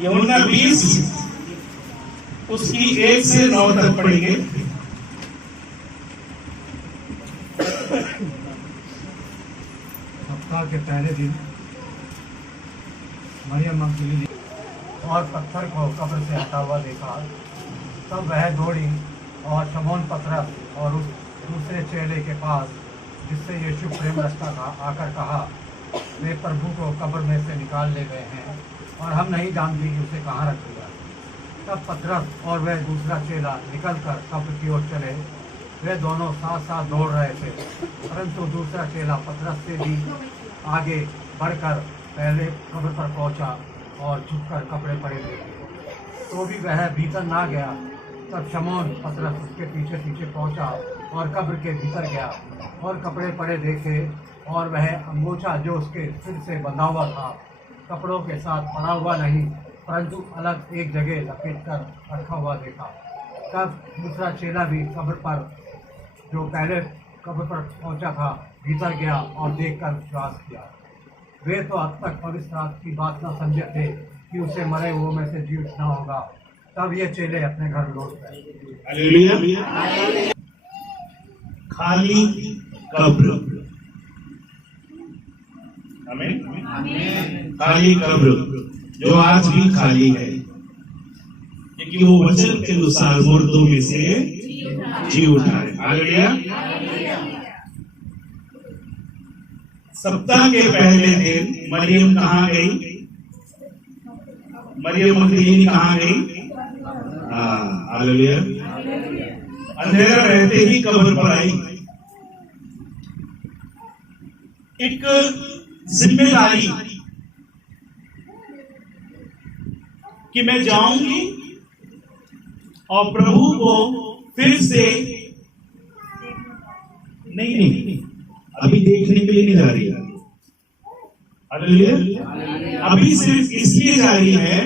यूहन्ना 20 उसकी 1 से 9 तक पढ़ेंगे। सप्ताह के पहले दिन मरियम मगदलीनी और पत्थर को कब्र से हटा हुआ देखा। तब वह दौड़ी और शमौन पतरस और उस दूसरे चेले के पास जिससे यीशु प्रेम रखता था आकर कहा, वे प्रभु को कब्र में से निकाल ले गए हैं और हम नहीं जानते कि उसे कहाँ रख दिया। तब पतरस और वह दूसरा चेला निकलकर कब्र की ओर चले। वे दोनों साथ साथ दौड़ रहे थे, परंतु दूसरा चेला पतरस से भी आगे बढ़कर पहले कब्र पर पहुंचा और झुककर कपड़े पड़े देखे, तो भी वह भीतर ना गया। तब शमौन पतरस उसके पीछे पीछे पहुंचा और कब्र के भीतर गया और कपड़े पड़े देखे, और वह अंगोछा जो उसके सिर से बंधा हुआ था कपड़ों के साथ पड़ा हुआ नहीं, परंतु अलग एक जगह लपेट कर रखा हुआ देखा। तब दूसरा चेला भी कब्र पर जो पहले कब्र पर पहुंचा था भीतर गया और देखकर विश्वास किया। वे तो अब तक पवित्र आत्मा की बात न समझे थे कि उसे मरे हुओं में से जी उठना होगा। तब ये चेले अपने घर लौट गए। हालेलुया। खाली कब्र, आमीन। खाली कब्र जो आज भी खाली है, क्योंकि वो वचन के अनुसार मुर्दों में से जी उठा है। हालेलुया। सप्ताह के पहले दिन मरियम कहाँ गई? मरियम मगदलीनी कहाँ गई? हालेलुया। अंधेरा रहते ही कब्र पर आई। एक जिम्मेदारी कि मैं जाऊंगी और प्रभु को फिर से नहीं अभी देखने के लिए नहीं जा रही है। हालेलुया। अभी सिर्फ इसलिए जा रही है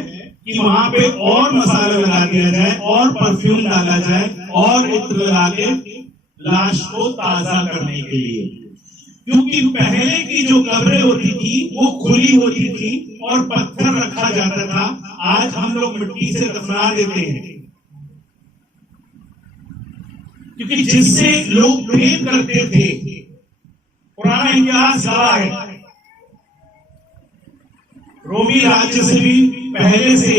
कि वहां पे और मसाला लगा दिया जाए और परफ्यूम डाला जाए और इत्र लगा के लाश को ताजा करने के लिए, क्योंकि पहले की जो कब्रें होती थी वो खुली होती थी और पत्थर रखा जाता था। आज हम लोग मिट्टी से दफना देते हैं, क्योंकि जिससे लोग प्रेम करते थे, पुराना इतिहास गवाह है। रोमी राज्य से भी पहले से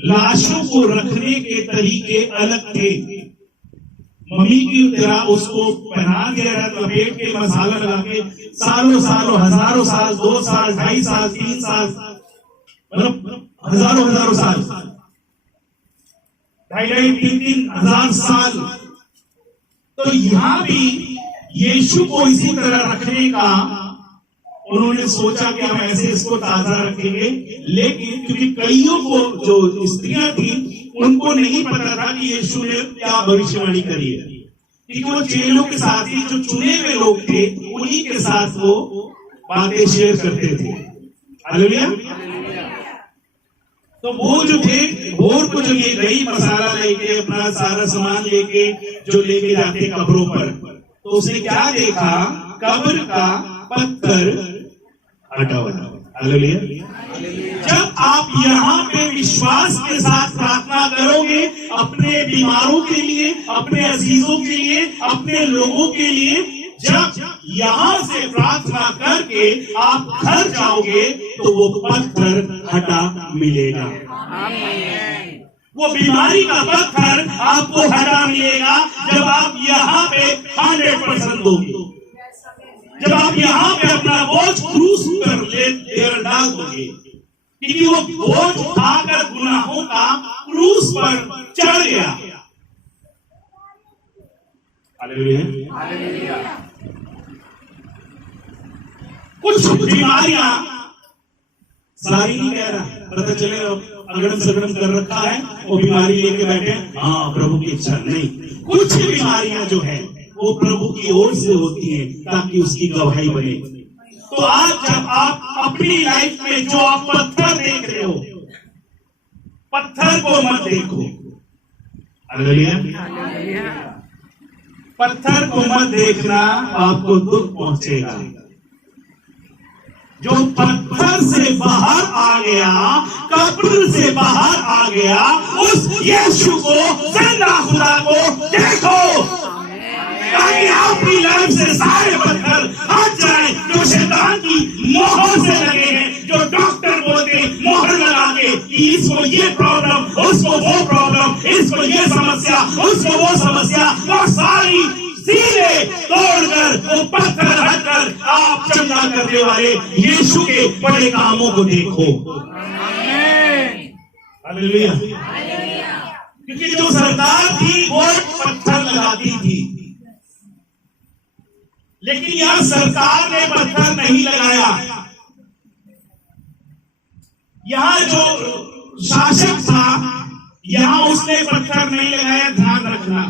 लाशों को रखने के तरीके अलग थे। मम्मी की तरह उसको पहना दिया जाता, लपेट के मसाला लगा के सालों सालों, हजारों साल, 2 साल, 2.5 साल, 3 साल, मतलब हजारों साल, 2,500-3,000 हजार साल। तो यहां भी यीशु को इसी तरह रखने का उन्होंने सोचा कि हम ऐसे इसको ताजा रखेंगे, लेकिन क्योंकि कईयों को जो स्त्रियां थी उनको नहीं पता था कि यीशु ने क्या भविष्यवाणी करी है, क्योंकि वो चेलों के साथ ही जो चुने हुए लोग थे उन्हीं के साथ वो बातें शेयर करते थे। हालेलुया। तो वो जो थे भोर को जो ये गई मसाला लेके, अपना सारा सामान लेके जो लेके जाते कब्रों पर, तो उसने क्या देखा? कब्र का पत्थर हटा हुआ। हालेलुया। जब आप यहाँ पे विश्वास के साथ प्रार्थना करोगे अपने बीमारों के लिए, अपने अजीजों के लिए, अपने लोगों के लिए, जब यहाँ से प्रार्थना करके आप घर जाओगे तो वो पत्थर हटा मिलेगा। वो बीमारी का पत्थर आपको हटा मिलेगा जब आप यहाँ पे 100% दोगे, जब आप यहाँ पे अपना बोझ क्रूस पर लेकर डाल दोगे, क्योंकि वो बोझ उठाकर गुनाहों का क्रूस पर चढ़ गया। हालेलुया। कुछ बीमारियां, सारी नहीं कह रहा, पता चले अगड़म सगड़म कर रखा है, वो बीमारी लेके बैठे, हाँ प्रभु की इच्छा नहीं। कुछ बीमारियां जो है वो प्रभु की ओर से होती है ताकि उसकी गवाही बने। तो आज जब आप अपनी लाइफ में जो आप पत्थर देख रहे हो, पत्थर को मत देखो। हालेलुया। पत्थर को मत देखना, आपको दुख पहुंचेगा। जो पत्थर से बाहर आ गया, कब्र से बाहर आ गया, उस यीशु को, जिंदा खुदा को देखो, ताकि आपकी लाइफ से सारे पत्थर हट जाए जो शैतान की मोहर से लगे हैं, जो डॉक्टर बोलते मोहर लगा के कि इसको ये प्रॉब्लम, उसको वो प्रॉब्लम, इसको ये समस्या, उसको वो समस्या, वो सारी सीले तोड़कर, वो पत्थर हटकर आप चंगा करने वाले यीशु के बड़े कामों को देखो। हालेलुया। क्योंकि जो सरकार थी वो पत्थर लगाती थी, लेकिन यहां सरकार ने पत्थर नहीं लगाया। यहां जो शासक था, यहां उसने पत्थर नहीं लगाया। ध्यान रखना,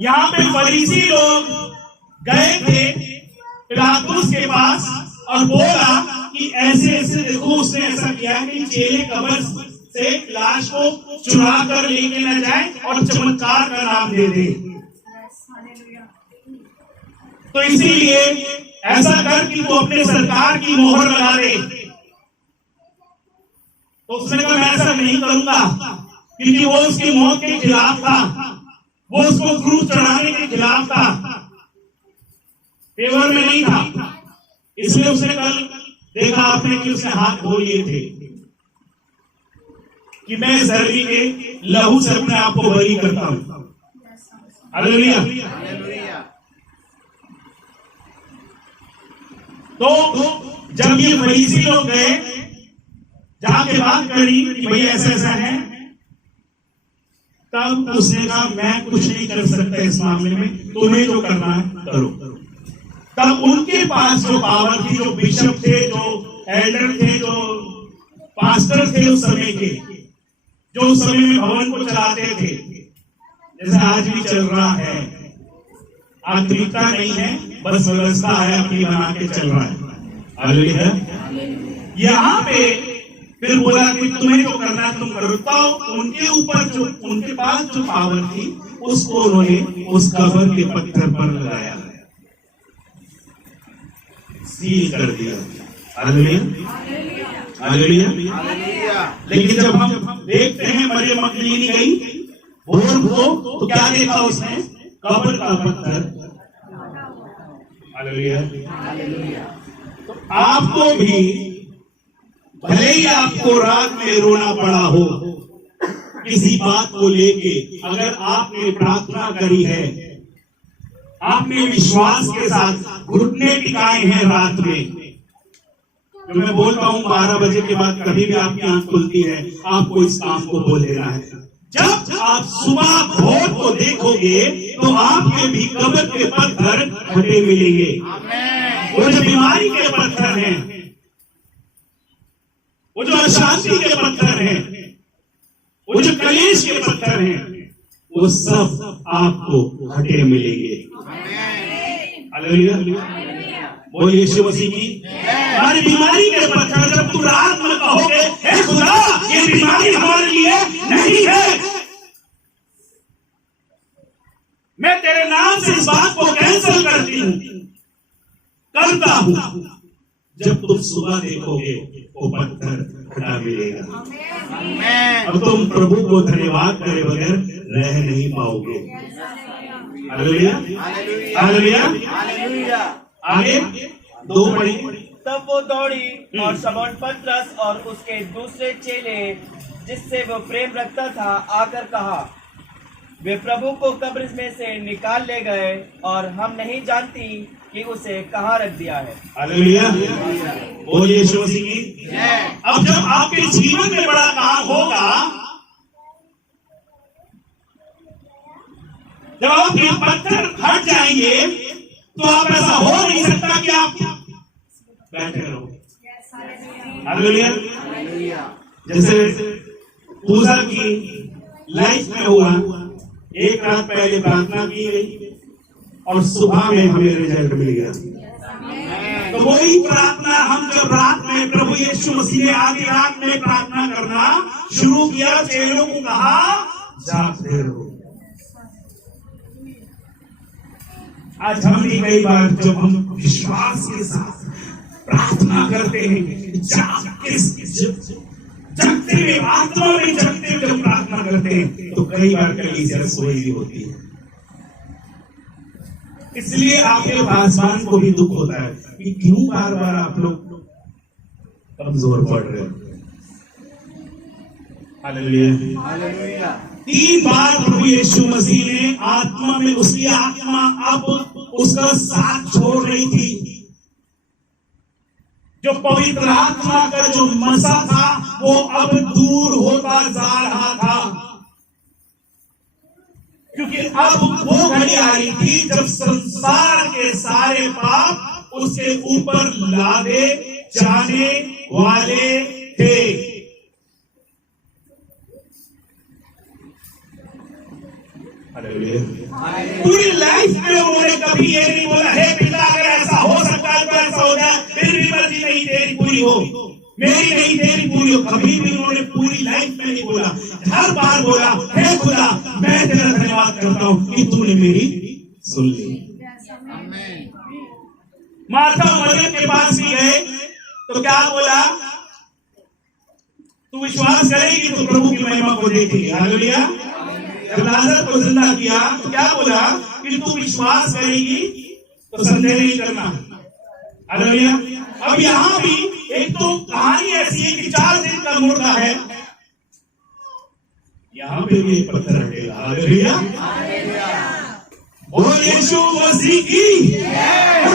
यहां पे फरीसी लोग गए थे पिलातुस के पास और बोला कि ऐसे ऐसे देखो, उसने ऐसा किया कि चेले कब्र से लाश को चुरा कर लेके न जाए और चमत्कार का नाम दे दे। तो इसीलिए ऐसा कर कि वो अपने सरकार की मोहर लगा दे। तो उसने कहा मैं ऐसा नहीं करूंगा, क्योंकि वो उसकी मौत के खिलाफ था, वो उसको क्रूस चढ़ाने के खिलाफ था, फेवर में नहीं था। इसलिए उसने कल देखा आपने कि उसने हाथ धो लिए थे कि मैं इस धरती के लहू से अपने आप को बरी करता हूं। हालेलुया। तो जब ये फरीसी लोग गए, जाके बात करी कि भैया ऐसा ऐसा है, तब उसने कहा मैं कुछ नहीं कर सकता इस मामले में, तुम्हें जो करना है करो। तब उनके पास जो पावर थी, जो बिशप थे, जो एल्डर थे, जो पास्टर थे उस समय के, जो उस समय में भवन को चलाते थे, जैसे आज भी चल रहा है, आधुनिकता नहीं है, बस व्यवस्था है अपनी बना के चल रहा है। हालेलुया। यहाँ पे फिर बोला कि तुम्हें जो करना है तुम करो। तो उनके ऊपर जो, उनके पास जो पावर थी, उसको उन्होंने उस कब्र के पत्थर पर लगाया, सील कर दिया। हालेलुया। हालेलुया। लेकिन जब हम देखते हैं मरियम मगदलीनी गई भोर को, तो क्या देखा उसने? कब्र का पत्थर। हालेलुया। तो आपको भी, भले ही आपको रात में रोना पड़ा हो किसी बात को लेके, अगर आपने प्रार्थना करी है, आपने विश्वास के साथ घुटने टिकाए हैं रात में, जो मैं बोलता हूं 12 बजे के बाद कभी भी आपकी आंख खुलती है, आपको इस काम को बोल देना है। जब आप सुबह भोर को देखोगे तो आपके भी कब्र के पत्थर हटे मिलेंगे। वो जो बीमारी के पत्थर हैं, वो जो अशांति के पत्थर हैं, वो जो कलेश के पत्थर हैं, वो सब आपको हटे मिलेंगे। हालेलुया। बोलिए यीशु मसीह की। हमारी बीमारी के पत्थर, जब तू रात में कहोगे हे खुदा ये बीमारी हमारे लिए नहीं है, मैं तेरे नाम से इस बात को कैंसिल करता हूं, जब तुम सुबह देखोगे वो पत्थर हटा मिलेगा। अब तुम प्रभु को धन्यवाद करे बगैर रह नहीं पाओगे। हालेलुया। हालेलुया। आगे 2 पढ़ी। तब वो दौड़ी और शमौन पतरस और उसके दूसरे चेले जिससे वो प्रेम रखता था आकर कहा, वे प्रभु को कब्र में से निकाल ले गए और हम नहीं जानती कि उसे कहाँ रख दिया है। हालेलुया। बोलिए यीशु मसीह की। अब जब आपके जीवन में बड़ा काम होगा, जब आपके पत्थर हट जाएंगे, तो आप ऐसा हो नहीं सकता कि आप बैठे रहो। हालेलुया। जैसे पूजा की लाइफ में हुआ, एक रात पहले प्रार्थना की गई और सुबह में हमें रिजल्ट मिल गया। तो वही प्रार्थना हम जब रात में प्रभु यीशु मसीह ने आगे रात में प्रार्थना करना शुरू किया, चेलों को कहा जागते रहो। आज हम भी कई बार जब हम विश्वास के साथ प्रार्थना करते हैं, जगते हुए, आत्मा में जगते हुए जब प्रार्थना करते हैं तो कई बार कलीसिया सोई भी होती है। इसलिए आपके पासवान को भी दुख होता है कि क्यों बार बार आप लोग कमजोर पड़ रहे हो। हालेलुया। 3 बार प्रभु यीशु मसीह ने आत्मा में, उसकी आत्मा अब उसका साथ छोड़ रही थी। जो पवित्र आत्मा का जो मसा था वो अब दूर होता जा रहा था, क्योंकि अब वो घड़ी आ रही थी जब संसार के सारे पाप उसके ऊपर लादे जाने वाले थे। पूरी लाइफ में उन्होंने कभी ये नहीं बोला, हे पिता अगर ऐसा हो सकता है तो ऐसा हो जाए, मेरी मर्जी नहीं तेरी पूरी हो, मेरी नहीं तेरी पूरी हो। कभी भी उन्होंने पूरी लाइफ में नहीं बोला। हर बार बोला, हे खुदा मैं तेरा धन्यवाद करता हूं कि तूने मेरी सुन ली। मार्था मरियम के पास भी गए तो क्या बोला, तू विश्वास करेगी तो प्रभु की महिमा को देखेगी। हालेलुया। जब लाजर को जिंदा किया तो क्या बोला कि तू विश्वास करेगी तो संदेह नहीं करना। हालेलुया। अब यहां भी एक तो कहानी ऐसी है कि 4 दिन का मुर्दा है, यहां पे भी एक पत्थर हटेगा। हालेलुया। और यीशु मसीह की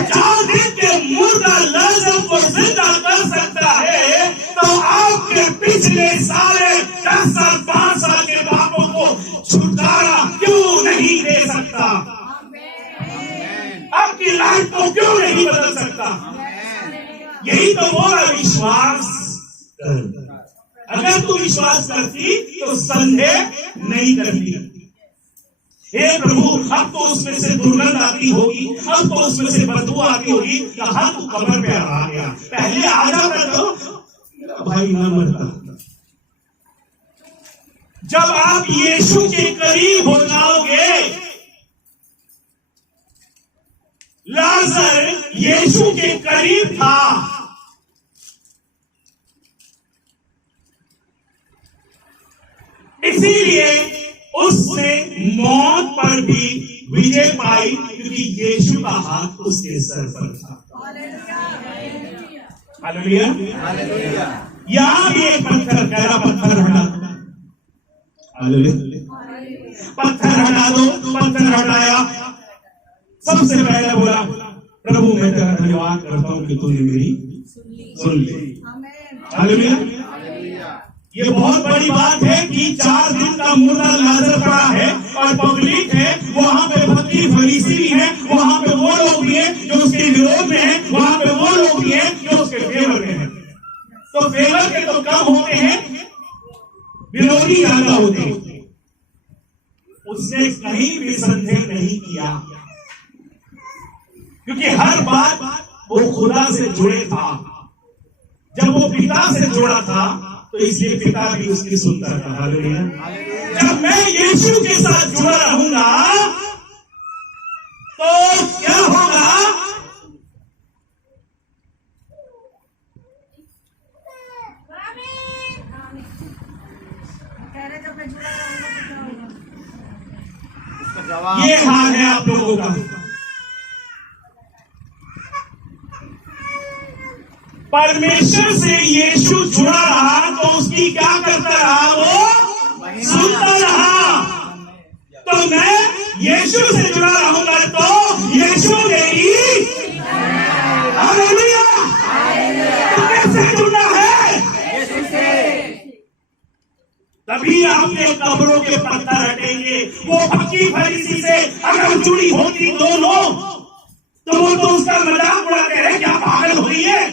4 दिन के मुर्दा लाजर को जिंदा कर सकता है तो आपके पिछले सारे 10 साल 5 साल के पापों को छुटकारा क्यों नहीं दे सकता? आपकी लाइफ को क्यों नहीं बदल सकता? यही तो बोला, विश्वास कर। अगर तू विश्वास करती तो संदेह नहीं करती। हे प्रभु, अब तो उसमें से दुर्गंध आती होगी, अब तो उसमें से बदबू आती होगी, कहां तू कब्र पे आ गया, पहले आ जाता तो भाई ना मरता। जब आप यीशु के करीब हो जाओगे, लाजर यीशु के करीब था, इसीलिए उसने मौत पर भी विजय पाई, क्योंकि यीशु का हाथ उसके सर पर था। हालेलुया। यहां भी एक पत्थर, गहरा पत्थर हटा। पत्थर हटा दो, पत्थर हटाया। सबसे पहले बोला, प्रभु मैं तेरा धन्यवाद करता हूं कि तूने मेरी सुन ली। हालेलुया। ये बहुत बड़ी बात है कि 4 दिन का मुर्दा लाजर पड़ा है और पब्लिक है, वहां पे भक्ति फरीसी भी है, वहां पे वो लोग भी हैं जो उसके विरोध में है, वहां पे वो लोग भी हैं जो उसके फेवर में है। तो फेवर के तो कम होते हैं, विरोधी ज्यादा होते हैं। उसने कहीं भी संदेह नहीं किया, क्योंकि हर बात वो खुदा से जुड़े था। जब वो पिता से जुड़ा था तो इसलिए पिता भी उसकी सुनता था। हालेलुया। जब मैं यीशु के साथ जुड़ा रहूंगा तो क्या होगा? ये हाल है आप लोगों का। परमेश्वर से यीशु जुड़ा रहा तो उसकी क्या करता रहा? वो सुनता रहा। तो मैं यीशु से जुड़ा रहूंगा तो यीशु मेरी, हालेलुया, तो कैसे जुड़ना है? यीशु से। तभी आपके कब्रों के पत्थर हटेंगे। वो फकीर फरीसी से अगर जुड़ी होती दोनों तो वो तो उसका मजाक उड़ाते रहे, क्या पागल हो रही है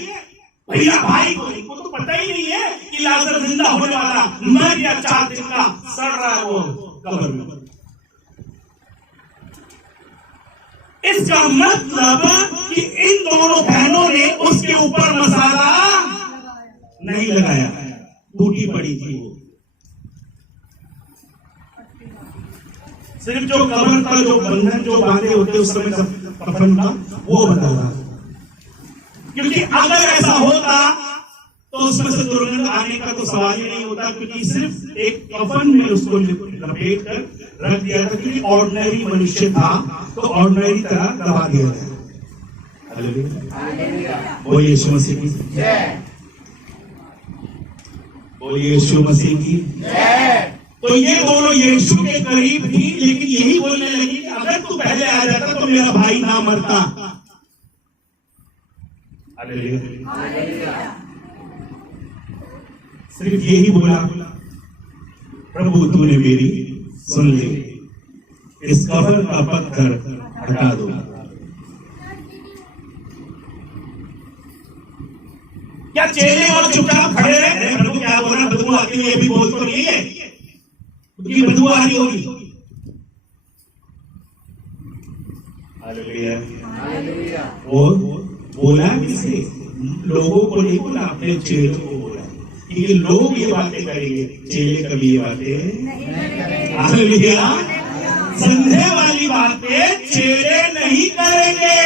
भैया भाई को तो पता ही नहीं है कि लाजर जिंदा होने वाला, मर गया, 4 दिन का सड़ रहा है वो कब्र में। इसका मतलब कि इन दोनों बहनों ने उसके ऊपर मसाला नहीं लगाया, टूटी पड़ी थी वो। सिर्फ जो कब्र पर जो बंधन जो बांधे होते उस समय जब कफन का वो बंधा था क्योंकि अगर ऐसा होता तो उसमें से दुर्गंध आने का तो सवाल ही नहीं होता, क्योंकि सिर्फ एक कफन में उसको लपेट कर रख दिया था, क्योंकि ऑर्डिनरी मनुष्य था तो ऑर्डिनरी तरह दबा दिया गया। हालेलुया। बोलिए यीशु मसीह की जय। बोलिए यीशु मसीह की जय। तो ये दोनों यीशु के करीब थी, लेकिन यही बोलने लगी कि अगर तू पहले आ जाता तो मेरा भाई ना मरता। हालेलुया। सिर्फ यही बोला, प्रभु तूने मेरी सुन ली, इस कब्र का पत्थर हटा दो। क्या चेले और चुपचाप खड़े रहे? प्रभु क्या बोल रहा है? बदबू आती हुई अभी बोल तो नहीं है, क्योंकि बदबू आ रही होगी। हालेलुया। और बोला किसे? लोगों को नहीं बोला, अपने चेलों को बोला कि ये लोग ये बातें करेंगे, चेले कभी ये बातें नहीं करेंगे। हालेलुया। संदेह वाली बातें चेले नहीं करेंगे।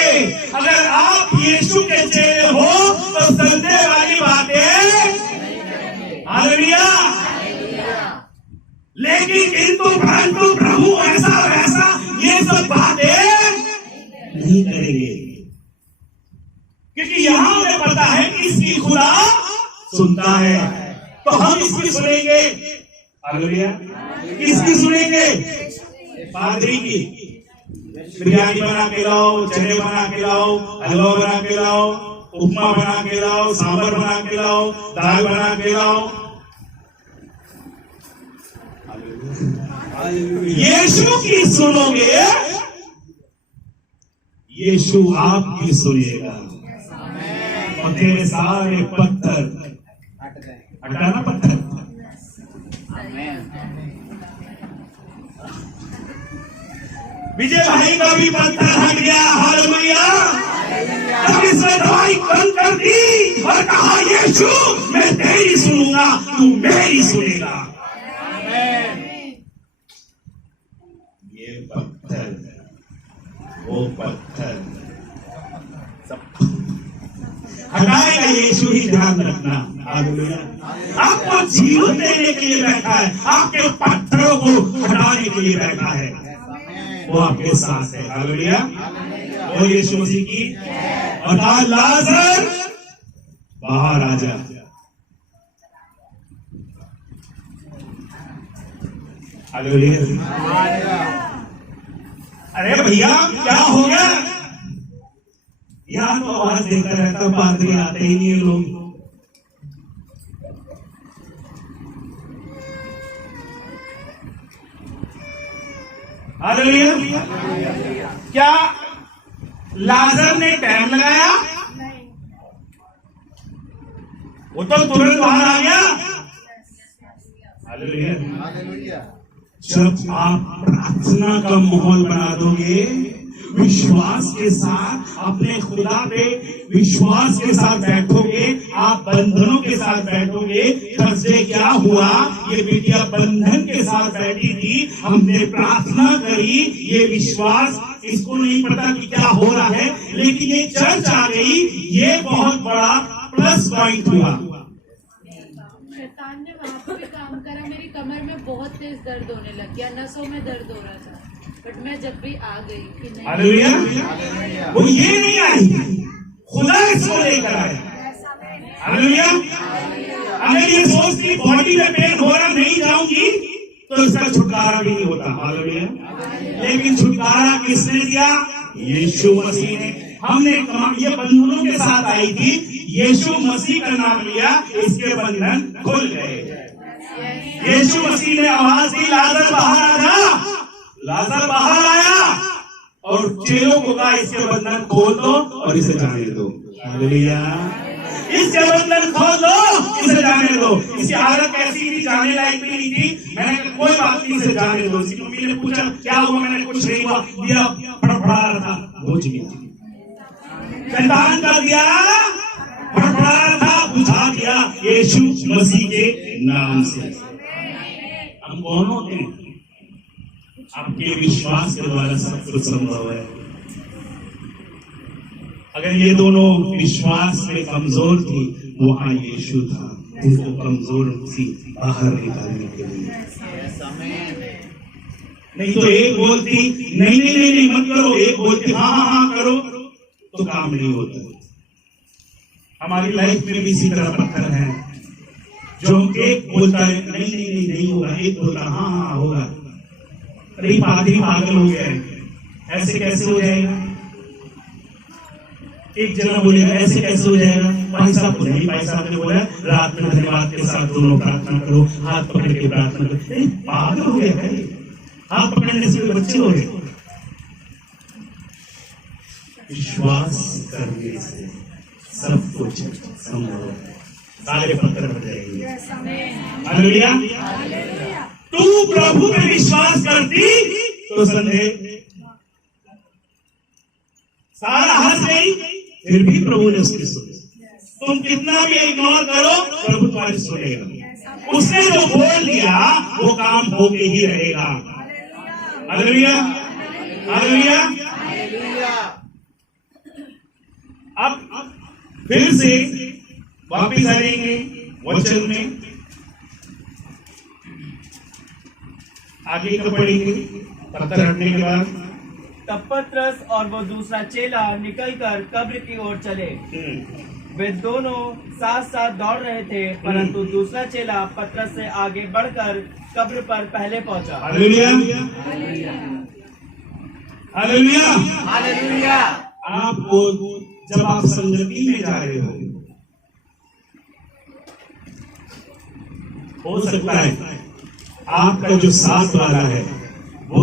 अगर आप यीशु के चेले हो तो संदेह वाली बातें, हालेलुया। लेकिन किंतु परंतु प्रभु ऐसा वैसा ये सब बातें नहीं करेंगे, क्योंकि यहां हमें पता है कि इसकी खुदा सुनता है, तो हम इसकी सुनेंगे। हालेलुया। किसकी सुनेंगे? पादरी की। बिरयानी बना के लाओ, चने बना के लाओ, हलवा बना के लाओ, उपमा बना के लाओ, सांभर बना के लाओ, दाल बना के लाओ। यीशु की सुनोगे, यीशु आपकी सुनेगा, और तेरे सारे पत्थर हटाना। पत्थर विजय भाई का भी पत्थर हट गया। हालेलुया। तब इसने दवाई बंद कर दी और कहा, यीशु मैं तेरी सुनूंगा, तू मेरी सुनेगा। ये पत्थर, वो पत्थर सब हटाएगा यीशु ही, ध्यान रखना। हालेलुया। आपको जीवन देने के लिए बैठा है, आपके पत्थरों को हटाने के लिए बैठा है, वो आपके साथ है। हालेलुया। वो यीशु मसीह की। और कहा, लाजर बाहर आ जा। हालेलुया। अरे भैया क्या हो गया? यहाँ तो आवाज देता रहता, पादरी आते ही नहीं लोग। हालेलुया। क्या लाजर ने टाइम लगाया? वो तो तुरंत बाहर आ गया। हालेलुया। जब आप प्रार्थना का माहौल बना दोगे, विश्वास के साथ अपने खुदा पे विश्वास के साथ बैठोगे, आप बंधनों के साथ बैठोगे। थर्सडे क्या हुआ? ये बिटिया बंधन के साथ बैठी थी, हमने प्रार्थना करी, ये विश्वास, इसको नहीं पता कि क्या हो रहा है, लेकिन ये चर्च आ गई, ये बहुत बड़ा प्लस पॉइंट हुआ। शैतान ने वहाँ पे भी काम करा, मेरी कमर में बहुत तेज दर्द होने लग गया, नसों में दर्द हो रहा था, बट मैं जब भी आ गई कि नहीं, हालेलुया। वो ये नहीं आई, खुदा इसको लेकर आया। हालेलुया। अगर ये सोचती बॉडी में पेन हो रहा, नहीं जाऊंगी, तो इसका छुटकारा भी नहीं होता। हालेलुया। लेकिन छुटकारा किसने दिया? यीशु मसीह ने। हमने ये बंधनों के साथ आई थी, यीशु मसीह का नाम लिया, इसके बंधन खुल गए। यीशु मसीह ने आवाज दी, लाजर बाहर आ जा। लाजर बाहर आया और चेलों को कहा, इसके बंधन खोल दो और इसे जाने दो। हालेलुया। इसके बंधन खोल दो, इसे जाने दो। इसकी हालत कैसी थी? जाने लायक भी नहीं थी। मैंने कहा कोई बात नहीं, इसे जाने दो। इसकी मम्मी ने पूछा क्या हुआ? मैंने कुछ नहीं हुआ, दिया फड़फड़ा रहा था, बुझ गया। शैतान का दिया फड़फड़ा रहा था, बुझा दिया यीशु मसीह के नाम से। हम कौन होते हैं? आपके विश्वास के द्वारा सब कुछ संभव है। अगर ये दोनों विश्वास में कमजोर थी, वहां यीशु था उनको कमजोर सी बाहर निकालने के लिए। नहीं तो एक बोलती नहीं नहीं नहीं नहीं मत करो, एक बोलती हाँ हाँ हाँ करो, तो काम नहीं होता। हमारी लाइफ में भी इसी तरह पत्थर हैं जो एक बोलता है नहीं नहीं नहीं नहीं होगा, एक बोलता हाँ हाँ होगा। अरे पादरी पागल हो गया है, ऐसे कैसे हो जाएगा? एक जना बोलेगा ऐसे कैसे हो जाएगा? भाई साहब को नहीं, भाई साहब ने बोला रात में धन्यवाद के साथ दोनों प्रार्थना करो, हाथ पकड़ के प्रार्थना करो। पागल हो गया है, हाथ पकड़ने से कोई बच्चे हो गए? विश्वास करने से सब कुछ संभव है, सारे पत्थर बन जाएंगे। हालेलुया। तू प्रभु में विश्वास करती तो संदेह सारा हंस गई, फिर भी प्रभु ने उसकी सुनी। तुम कितना भी इग्नोर करो, प्रभु तुम्हारी सुनेगा। उसने जो बोल दिया वो काम होके ही रहेगा। Hallelujah, hallelujah. अब फिर से वापिस आएंगे वचन में, आगे का पढ़ेंगे पत्थर हटने के बाद। तब पतरस और वो दूसरा चेला निकलकर कब्र की ओर चले। वे दोनों साथ साथ दौड़ रहे थे, परंतु दूसरा चेला पतरस से आगे बढ़कर कब्र पर पहले पहुंचा। Hallelujah, hallelujah, hallelujah. आपको जब आप संगति में जा रहे हो सकता है आपका जो साथ वाला है वो